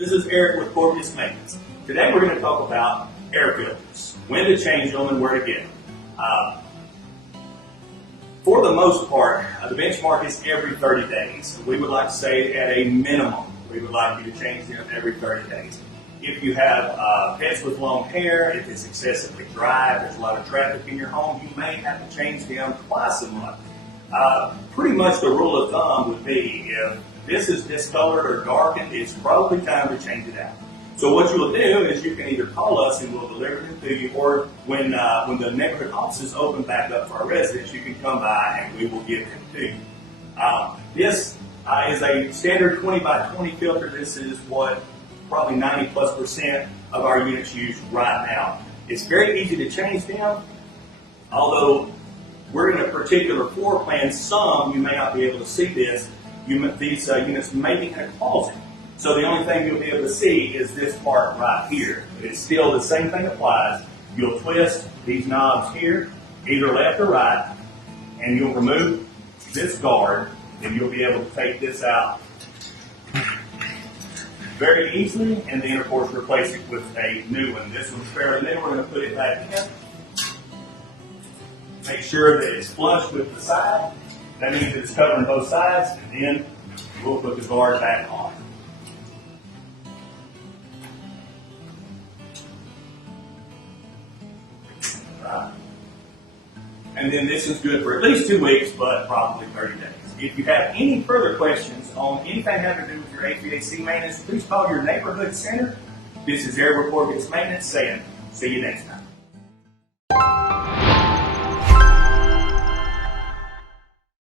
This is Eric with Corvias Maintenance. Today we're going to talk about air filters, when to change them and where to get them. For the most part, the benchmark is every 30 days. We would like to say at a minimum, we would like you to change them every 30 days. If you have pets with long hair, if it's excessively dry, if there's a lot of traffic in your home, you may have to change them twice a month. Pretty much the rule of thumb would be if this is discolored or darkened, it's probably time to change it out. So what you'll do is you can either call us and we'll deliver them to you, or when the neighborhood offices open back up for our residents, you can come by and we will give them to you. This is a standard 20 by 20 filter. This is what probably 90+% of our units use right now. It's very easy to change them, although we're in a particular floor plan. Some you may not be able to see this. These units may be in a closet. So the only thing you'll be able to see is this part right here. It's still the same thing applies. You'll twist these knobs here, either left or right, and you'll remove this guard, and you'll be able to take this out very easily, and then of course replace it with a new one. This one's fairly new. We're going to put it back in. Make sure that it's flush with the side. That means it's covering both sides, and then we'll put the guard back on. Right. And then this is good for at least 2 weeks, but probably 30 days. If you have any further questions on anything having to do with your HVAC maintenance, please call your neighborhood center. This is Eric with Corvias Maintenance saying, see you next time.